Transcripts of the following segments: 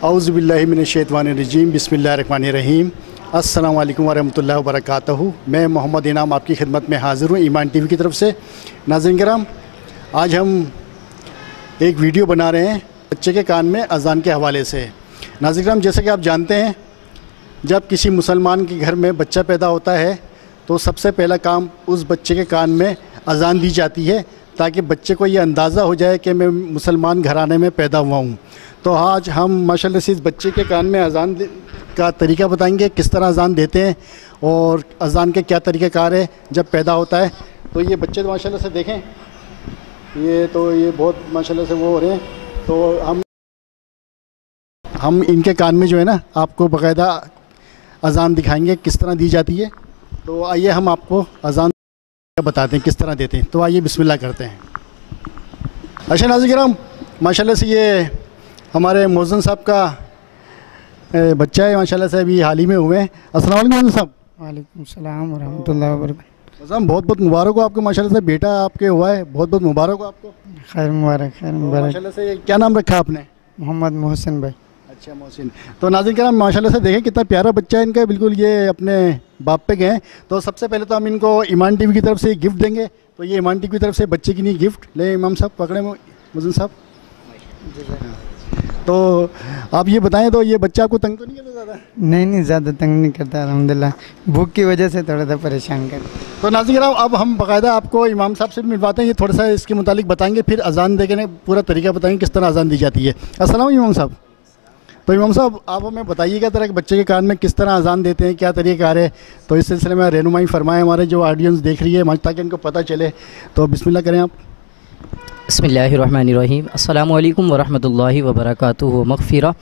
औज़ुबिल्लाहिमिनश्शैतानिर्रजीम बिस्मिल्लाहिर्रहमानिर्रहीम। अस्सलामु अलैकुम वरहमतुल्लाहि वबरकातुहू। मैं मोहम्मद इनाम आपकी खिदमत में हाज़िर हूँ ईमान टीवी की तरफ से। नाज़रीन किराम, आज हम एक वीडियो बना रहे हैं बच्चे के कान में अज़ान के हवाले से। नाज़रीन किराम, जैसे कि आप जानते हैं, जब किसी मुसलमान के घर में बच्चा पैदा होता है तो सबसे पहला काम उस बच्चे के कान में अज़ान दी जाती है, ताकि बच्चे को ये अंदाज़ा हो जाए कि मैं मुसलमान घराने में पैदा हुआ हूँ। तो आज हम माशाल्लाह से इस बच्चे के कान में अज़ान का तरीका बताएंगे, किस तरह अज़ान देते हैं और अज़ान के क्या तरीक़ेकार है जब पैदा होता है। तो ये बच्चे तो माशाल्लाह से देखें, ये बहुत माशाल्लाह से वो हो रहे हैं। तो हम इनके कान में जो है ना, आपको बाकायदा अज़ान दिखाएंगे किस तरह दी जाती है। तो आइए हम आपको अज़ान बताते हैं किस तरह देते हैं। तो आइए बिस्मिल्लाह करते हैं। अच्छा नाज़रीन किराम, माशाल्लाह से ये हमारे मोज़न साहब का बच्चा है, माशाल्लाह से अभी हाल ही में हुए हैं। अस्सलाम वालेकुम मोज़न साहब। वालेकुम सलाम व रहमतुल्लाहि व बरकातहू। मोज़न, बहुत बहुत मुबारक हो आपको, माशाल्लाह से बेटा आपके हुआ है, बहुत बहुत मुबारक हो आपको। खैर मुबारक, खैर मुबारक। माशाल्लाह से क्या नाम रखा आपने? मोहम्मद मोहसिन भाई। अच्छा मोहसिन। तो नाज़रीन किराम, माशाल्लाह से देखें कितना प्यारा बच्चा है इनका, बिल्कुल ये अपने बाप पे गए। तो सबसे पहले तो हम इनको ईमान टीवी की तरफ से गिफ्ट देंगे। तो ये ईमान टीवी की तरफ से बच्चे के लिए गिफ्ट ले। इमाम साहब पकड़े, मोज़न साहब। तो आप ये बताएं, तो ये बच्चा आपको तंग तो नहीं करता ज़्यादा? नहीं, ज़्यादा तंग नहीं करता अल्हम्दुलिल्लाह। भूख की वजह से थोड़ा सा परेशान कर। तो नाज़रीन किराम, अब हम बाकायदा आपको इमाम साहब से भी मिलवाते हैं, ये थोड़ा सा इसके मुतालिक बताएंगे, फिर अज़ान देने पूरा तरीका बताएंगे किस तरह अज़ान दी जाती है। अस्सलाम वालेकुम इमाम साहब। तो इमाम साहब, आप हमें बताइएगा तरह के बच्चे के कान में किस तरह अज़ान देते हैं, क्या तरीक़ाकार है। तो इस सिलसिले में रहनुमाई फरमाएं हमारे जो ऑडियंस देख रही है, ताकि इनको पता चले। तो बिस्मिल्लाह करें आप। बिस्मिल्लाहिर्रहमानिर्रहीम। अस्सलामु अलैकुम वरहमतुल्लाहि वबरकातुहू। मग़फ़िरा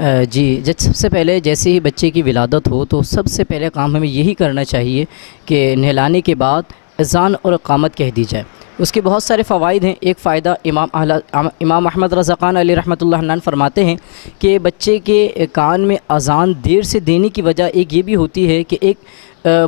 जी, सबसे पहले जैसे ही बच्चे की विलादत हो तो सबसे पहले काम हमें यही करना चाहिए कि नहलाने के बाद अज़ान और इक़ामत कह दी जाए। उसके बहुत सारे फ़वाइद हैं। एक फ़ायदा इमाम अहमद रज़ा ख़ान अलैहि रहमतुल्लाह अलैह फरमाते हैं कि बच्चे के कान में अज़ान देर से देने की वजह एक ये भी होती है कि एक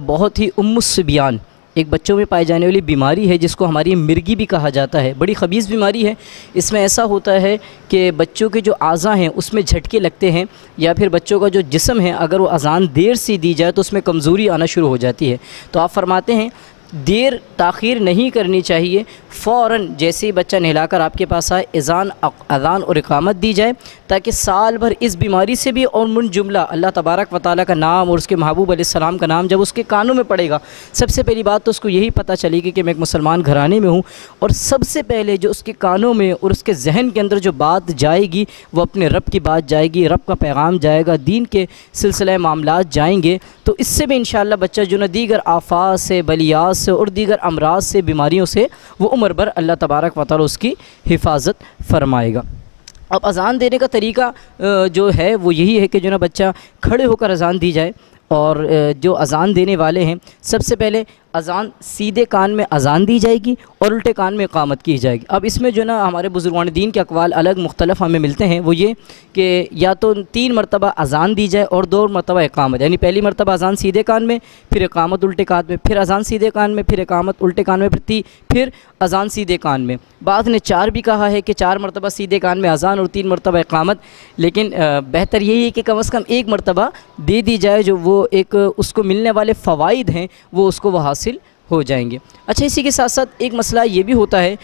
बहुत ही उम्मुस्सिबियान, एक बच्चों में पाई जाने वाली बीमारी है जिसको हमारी मिर्गी भी कहा जाता है। बड़ी ख़बीस बीमारी है। इसमें ऐसा होता है कि बच्चों के जो आज़ा हैं उसमें झटके लगते हैं, या फिर बच्चों का जो जिस्म है अगर वो अज़ान देर से दी जाए तो उसमें कमज़ोरी आना शुरू हो जाती है। तो आप फरमाते हैं देर ताख़ीर नहीं करनी चाहिए, फ़ौरन जैसे ही बच्चा नहलाकर आपके पास आए अज़ान और इक़ामत दी जाए, ताकि साल भर इस बीमारी से भी और मुन जुमला अल्लाह तबारक व तआला का नाम और उसके महबूब अलैहिस्सलाम का नाम जब उसके कानों में पड़ेगा, सबसे पहली बात तो उसको यही पता चलेगी कि मैं एक मुसलमान घराने में हूँ। और सबसे पहले जो उसके कानों में और उसके जहन के अंदर जो बात जाएगी वो अपने रब की बात जाएगी, रब का पैगाम जाएगा, दीन के सिलसिले मामलात जाएंगे। तो इससे भी इंशाअल्लाह बच्चा जो न दीगर आफात से, बलियात से और दीगर अमराज से, बीमारियों से वो उम्र भर अल्लाह तबारक व तआला उसकी हिफाजत फरमाएगा। अब अज़ान देने का तरीका जो है वो यही है कि जो ना बच्चा खड़े होकर अज़ान दी जाए। और जो अज़ान देने वाले हैं, सबसे पहले अज़ान सीधे कान में अज़ान दी जाएगी और उल्टे कान में इक़ामत की जाएगी। अब इसमें जो ना हमारे बुज़ुर्गान दीन के अक़वाल अलग मुख्तलिफ हमें मिलते हैं, वो ये कि या तो 3 मरतबा अज़ान दी जाए और 2 मरतबा इक़ामत, यानी पहली मरतबा अज़ान सीधे कान में, फिर इक़ामत उल्टे कान में, फिर अज़ान सीधे कान में, फिर इक़ामत उल्टे कान में, फिर अज़ान सीधे कान में। बाद ने 4 भी कहा है कि 4 मरतबा सीधे कान में अज़ान और 3 मरतबा इक़ामत, लेकिन बेहतर यही है कि कम से कम 1 मरतबा दे दी जाए, जो वो एक उसको मिलने वाले फ़वाइद हैं वो उसको वो हासिल हो जाएंगे। अच्छा, इसी के साथ साथ एक मसला ये भी होता है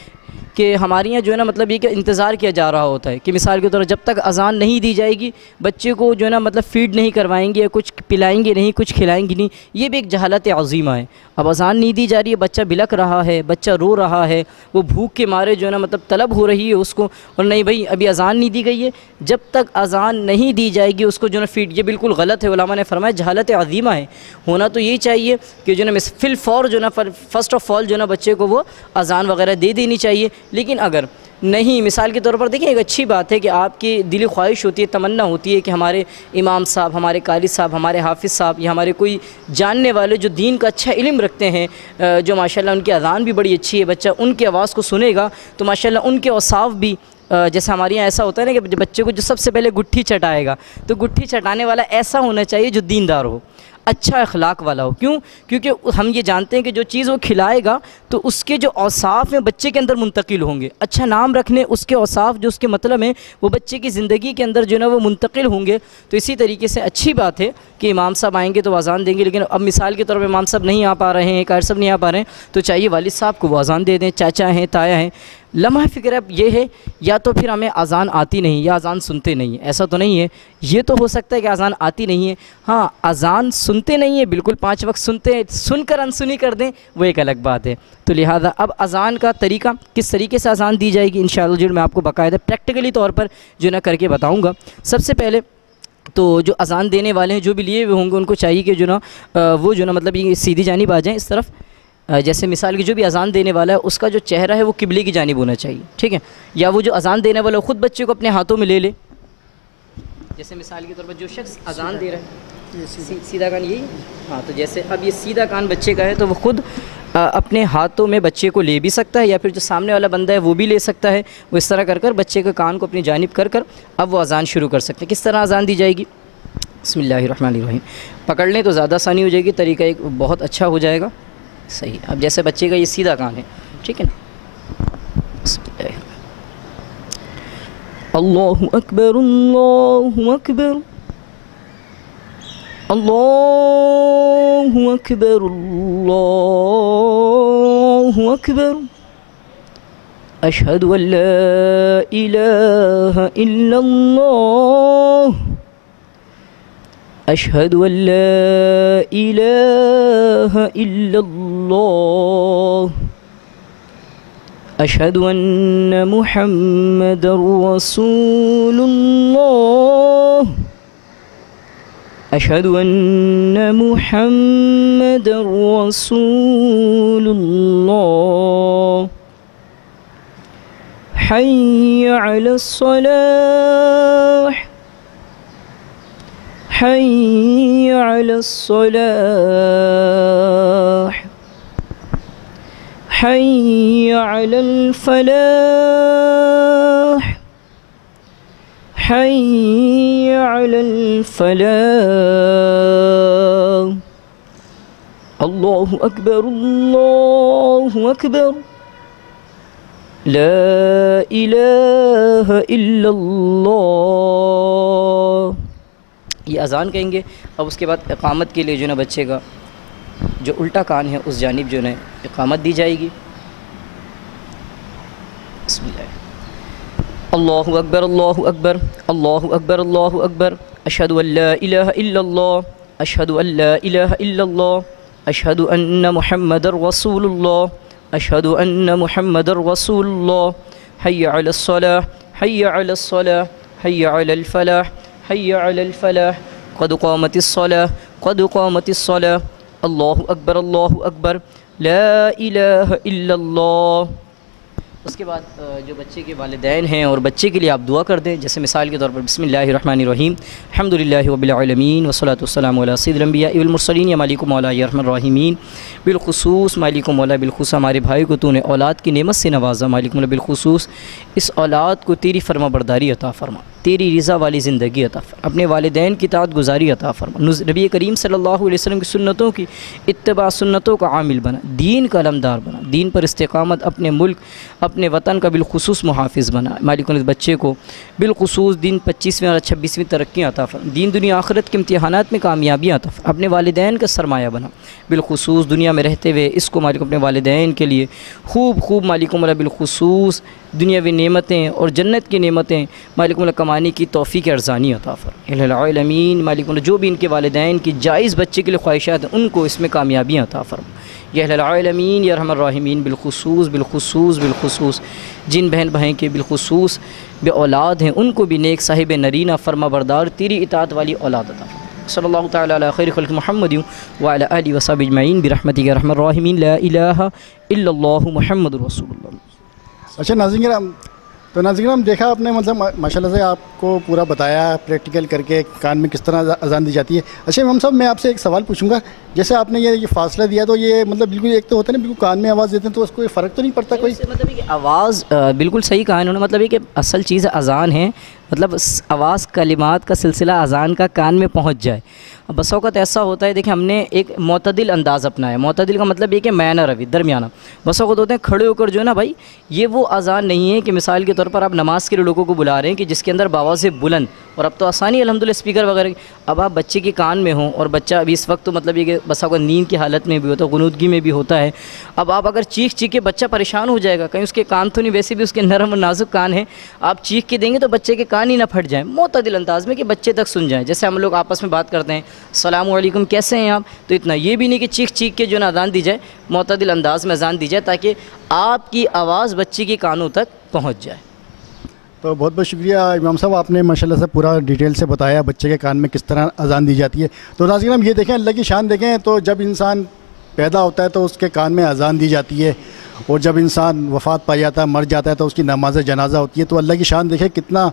कि हमारे यहाँ जो है ना, मतलब ये कि इंतज़ार किया जा रहा होता है कि मिसाल के तौर पर जब तक अज़ान नहीं दी जाएगी बच्चे को जो है ना, मतलब फ़ीड नहीं करवाएंगे, कुछ पिलाएंगे नहीं, कुछ खिलाएंगे नहीं। ये भी एक जहालत अज़ीमा है। अब अज़ान नहीं दी जा रही है, बच्चा बिलक रहा है, बच्चा रो रहा है, वो भूख के मारे जो है ना, मतलब तलब हो रही है उसको, और नहीं भाई अभी अज़ान नहीं दी गई है, जब तक अज़ान नहीं दी जाएगी उसको जो है ना फ़ीड, ये बिल्कुल गलत है। उलमा ने फरमाया जहालत अज़ीमा है। होना तो यही चाहिए कि जो ना फिल फ़ौर जो ना फ़र्स्ट ऑफ़ ऑल जो ना बच्चे को वो अज़ान वगैरह दे देनी चाहिए। लेकिन अगर नहीं, मिसाल के तौर पर देखिए, एक अच्छी बात है कि आपकी दिली ख्वाहिश होती है, तमन्ना होती है कि हमारे इमाम साहब, हमारे कारी साहब, हमारे हाफिज़ साहब या हमारे कोई जानने वाले जो दीन का अच्छा इल्म रखते हैं, जो माशाल्लाह उनकी अज़ान भी बड़ी अच्छी है, बच्चा उनकी आवाज़ को सुनेगा तो माशाल्लाह उनके औसाफ भी जैसे हमारे यहाँ ऐसा होता है ना कि बच्चे को जो सबसे पहले गुट्ठी चटाएगा, तो गुट्ठी चटाने वाला ऐसा होना चाहिए जो दीनदार हो। अच्छा अखलाक वाला हो। क्यों? क्योंकि हम ये जानते हैं कि जो चीज़ वो खिलाएगा तो उसके जो औसाफ हैं बच्चे के अंदर मुंतकिल होंगे। अच्छा नाम रखने उसके औसाफ जो उसके मतलब हैं वो बच्चे की ज़िंदगी के अंदर जो है ना वो मुंतकिल होंगे। तो इसी तरीके से अच्छी बात है कि इमाम साहब आएंगे तो अज़ान देंगे, लेकिन अब मिसाल के तौर पर इमाम साहब नहीं आ पा रहे हैं, कार साहब नहीं आ पा रहे हैं, तो चाहिए वालिद साहब को वो अज़ान दे दें, चाचा हैं, ताया हैं। लम्हा फ़िक्र अब ये है या तो फिर हमें अज़ान आती नहीं या अज़ान सुनते नहीं है, ऐसा तो नहीं है। ये तो हो सकता है कि अज़ान आती नहीं है, हाँ अज़ान सुनते नहीं है, बिल्कुल 5 वक्त सुनते हैं, सुनकर अनसुनी कर दें वो एक अलग बात है। तो लिहाजा अब अज़ान का तरीका, किस तरीके से अज़ान दी जाएगी इंशाअल्लाह जो मैं आपको बाकायदा प्रैक्टिकली तौर पर जो ना करके बताऊँगा। सबसे पहले तो जो अज़ान देने वाले हैं जो भी लिए हुए होंगे उनको चाहिए कि जो ना वो जो ना मतलब ये सीधी जानिब आ जाएँ इस तरफ। जैसे मिसाल की जो भी अज़ान देने वाला है उसका जो चेहरा है वो किबले की जानिब होना चाहिए, ठीक है। या वो जो अज़ान देने वाला ख़ुद बच्चे को अपने हाथों में ले ले। जैसे मिसाल के तौर पर जो शख्स अज़ान दे रहा है सीधा कान यही, हाँ तो जैसे अब ये सीधा कान बच्चे का है तो वो ख़ुद अपने हाथों में बच्चे को ले भी सकता है, या फिर जो सामने वाला बंदा है वो भी ले सकता है। वो इस तरह कर कर बच्चे के कान को अपनी जानिब कर कर अब वो अज़ान शुरू कर सकते हैं। किस तरह अज़ान दी जाएगी? बिस्मिल्लाहिर्रहमानिर्रहीम। पकड़ लें तो ज़्यादा आसानी हो जाएगी, तरीका एक बहुत अच्छा हो जाएगा। सही। अब जैसे बच्चे का ये सीधा कान है, ठीक है ना। अल्लाहु अकबर अल्लाहु अकबर अल्लाहु अकबर अल्लाहु अकबर अशहदु अल्ला इलाहा इल्लल्लाह अशहदु अल्ला इलाहा इल्लल्लाह अशहदु अन्ना मुहम्मदर रसूलुल्लाह अशहदु अन्ना मुहम्मदर रसूलुल्लाह हय्य अलस्सलाह हय्य अलस्सलाह हय्य अलल फलाह हय्य अलल फलाह अल्लाहु अकबर अल्लाहु अकबर ला इलाहा इल्लल्लाह। ये अज़ान कहेंगे। अब उसके बाद इक़ामत के लिए जो ना बच्चे का जो उल्टा कान है उस जानिब जो है इक़ामत दी जाएगी। अल्लाहु अकबर अल्लाहु अकबर अल्लाहु अकबर अल्लाहु अकबर अशहदु अल्ला इलाहा इल्लल्लाह अशहदु अल्ला इलाहा इल्लल्लाह अशहदु अन्ना मुहम्मदर रसूलुल्लाह अशहदु अन्ना मुहम्मदर रसूलुल्लाह हय्य अलस्सलाह हय्य अलस्सलाह हय्य अलल फलाह हय्य अलल फलाह क़द क़ामतिस्सलाह क़द क़ामतिस्सलाह अल्लाहु अकबर ला इलाहा इल्लल्लाह। उसके बाद जो बच्चे के वालिदैन हैं और बच्चे के लिए आप दुआ कर दें। जैसे मिसाल के तौर पर बिस्मिल्लाहिर्रहमानिर्रहीम अल्हम्दुलिल्लाहि रब्बिल आलमीन वस्सलातु वस्सलामु अला सय्यिदिल अंबिया वल मुरसलीन या मालिक मौला या रहमान रहीमीन बिलखुसूस मालिक मौला बिलखुसूस हमारे भाई को तूने औलाद की नेमत से नवाजा। मालिक मौला बिलखुसूस इस औलाद को तेरी फरमाबरदारी अता फरमा, तेरी रज़ा वाली ज़िंदगी अता फरमा, अपने वालिदैन की ताअत गुज़ारी अता फरमा, नबी करीम सल्लल्लाहु अलैहि वसल्लम की सुन्नतों की इत्तिबा सुन्नतों का आमिल बना, दीन का अलमदार बना, दीन पर इस्तिक़ामत, अपने मुल्क अपने वतन का बिलखुसूस मुहाफ़िज़ बना। मालिक ने बच्चे को बिलखुसूस दिन 25वीं और 26वीं तरक्कियाँ अता फरमा, दीन दुनिया आखिरत के इम्तिहानात में कामयाबियाँ अता फरमा, अपने वालिदैन का सरमाया बना। बिलखुसूस दुनिया में रहते हुए इसको मालिक अपने वालिदैन के लिए खूब मालिक मौला बिलखुसूस दुनियावी नेमतें और जन्नत की नेमतें मालिक मौला कमाने की तौफ़ीक़ अर्ज़ानी अता फरमा। आमीन। मालिक मौला जो भी इनके वालिदैन की जायज़ बच्चे के लिए ख्वाहिशात हैं उनको इसमें कामयाबियाँ अता फरमा। आमीन या रहमान रहीमीन। बिलखुसूस जिन बहन भाई के बिलखुसूस बे औलाद हैं उनको भी नेक साहिब नरीना फरमा बरदार तेरी इताअत वाली औलाद अता फरमा। सल्लल्लाहु तआला अला खैर खल्क़ मुहम्मद व अला आलिहि व सहबिहि अजमईन बिरहमतिका या रहमान रहीमीन ला इलाहा इल्लल्लाहु मुहम्मदुर रसूलुल्लाह। अच्छा नाज़रीन किराम, तो नाज़रीन किराम देखा आपने मतलब माशाल्लाह से आपको पूरा बताया प्रैक्टिकल करके कान में किस तरह अज़ान दी जाती है। अच्छा इमाम साहब मैं आपसे एक सवाल पूछूंगा, जैसे आपने ये फ़ासला दिया तो ये मतलब बिल्कुल एक तो होता है ना बिल्कुल कान में आवाज़ देते हैं तो उसको फ़र्क तो नहीं पड़ता कोई? मतलब कि आवाज़ बिल्कुल सही कहा इन्होंने, मतलब ये कि असल चीज़ अज़ान है मतलब आवाज़ कलिमात का सिलसिला अज़ान का कान में पहुँच जाए। अब बस औक़त ऐसा होता है, देखिए हमने एक मोतदिल अंदाज़ अपनाया। मोतदिल का मतलब ये कि मैना रवि, दरमियाना। बस औक़त होते हैं खड़े होकर जो है ना भाई, ये वो अज़ान नहीं है कि मिसाल के तौर पर आप नमाज़ के लिए लोगों को बुला रहे हैं कि जिसके अंदर बावाज़ बुलंद, और अब तो आसानी अल्हम्दुलिल्लाह स्पीकर वगैरह, अब आप बच्चे के कान में हों और बच्चा अभी इस वक्त तो मतलब ये कि बस औक़त नींद की हालत में भी होता है, गुनूदगी में भी होता है। अब आप अगर चीख के बच्चा परेशान हो जाएगा, कहीं उसके कान तो नहीं, वैसे भी उसके नरम और नाजुक कान है, आप चीख के देंगे तो बच्चे के कान ही ना फट जाएँ, मोतदिल अंदाज़ में कि बच्चे तक सुन जाएँ। जैसे हम लोग आपस में बात करते हैं, अस्सलामु अलैकुम, कैसे हैं आप, तो इतना ये भी नहीं कि चीख के जो ना अज़ान दी जाए, मोतदिल अंदाज़ में अज़ान दी जाए ताकि आपकी आवाज़ बच्चे के कानों तक पहुँच जाए। तो बहुत बहुत शुक्रिया इमाम साहब, आपने माशाल्लाह से पूरा डिटेल से बताया बच्चे के कान में किस तरह अज़ान दी जाती है। तो नाज़रीन हम ये देखें, अल्लाह की शान देखें, तो जब इंसान पैदा होता है तो उसके कान में अज़ान दी जाती है, और जब इंसान वफ़ात पा जाता है, मर जाता है, तो उसकी नमाज जनाजा होती है। तो अल्लाह की शान देखें कितना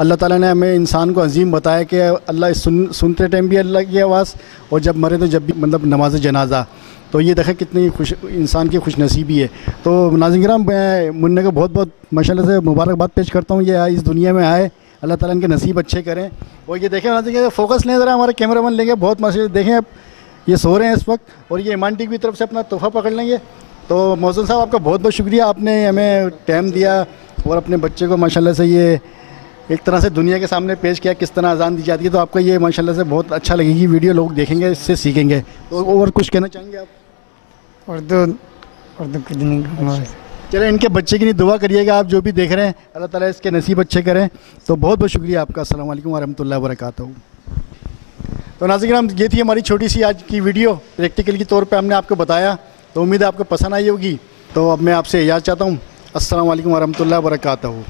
अल्लाह ताला ने हमें इंसान को अजीम बताया कि अल्लाह सुनते टाइम भी अल्लाह की आवाज़, और जब मरे तो जब भी मतलब नमाज जनाजा। तो ये देखें कितनी खुश इंसान की खुश नसीबी है। तो नाज़रीन किराम, मैं मुन्ने को बहुत बहुत माशाल्लाह से मुबारकबाद पेश करता हूँ, ये इस दुनिया में आए, अल्लाह ताला इनके नसीब अच्छे करें। और ये देखें नाज़रीन, फोकस लें ज़रा, हमारे कैमरामैन लेंगे, बहुत माशा देखें अब ये सो रहे हैं इस वक्त, और ये ईमान टीवी की तरफ से अपना तोहफ़ा पकड़ लेंगे। तो मौज़ून साहब आपका बहुत बहुत शुक्रिया, आपने हमें टाइम दिया और अपने बच्चे को माशाल्लाह से ये एक तरह से दुनिया के सामने पेश किया किस तरह अज़ान दी जाती है। तो आपका ये माशाल्लाह से बहुत अच्छा लगेगी वीडियो, लोग देखेंगे, इससे सीखेंगे। तो और कुछ कहना चाहेंगे आप? उर्दू कुछ नहीं कहूँगा। चले, इनके बच्चे की नहीं दुआ करिएगा आप जो भी देख रहे हैं, अल्लाह ताला इसके नसीब अच्छे करें। तो बहुत बहुत शुक्रिया आपका। अस्सलाम वालेकुम वरहमतुल्लाहि वबरकातुहू। तो नाज़रीन, ये थी हमारी छोटी सी आज की वीडियो, प्रैक्टिकल के तौर पे हमने आपको बताया। तो उम्मीद है आपको पसंद आई होगी। तो अब मैं आपसे इजाज़त चाहता हूँ। अस्सलाम वालेकुम वरहमतुल्लाहि वबरकातुहू।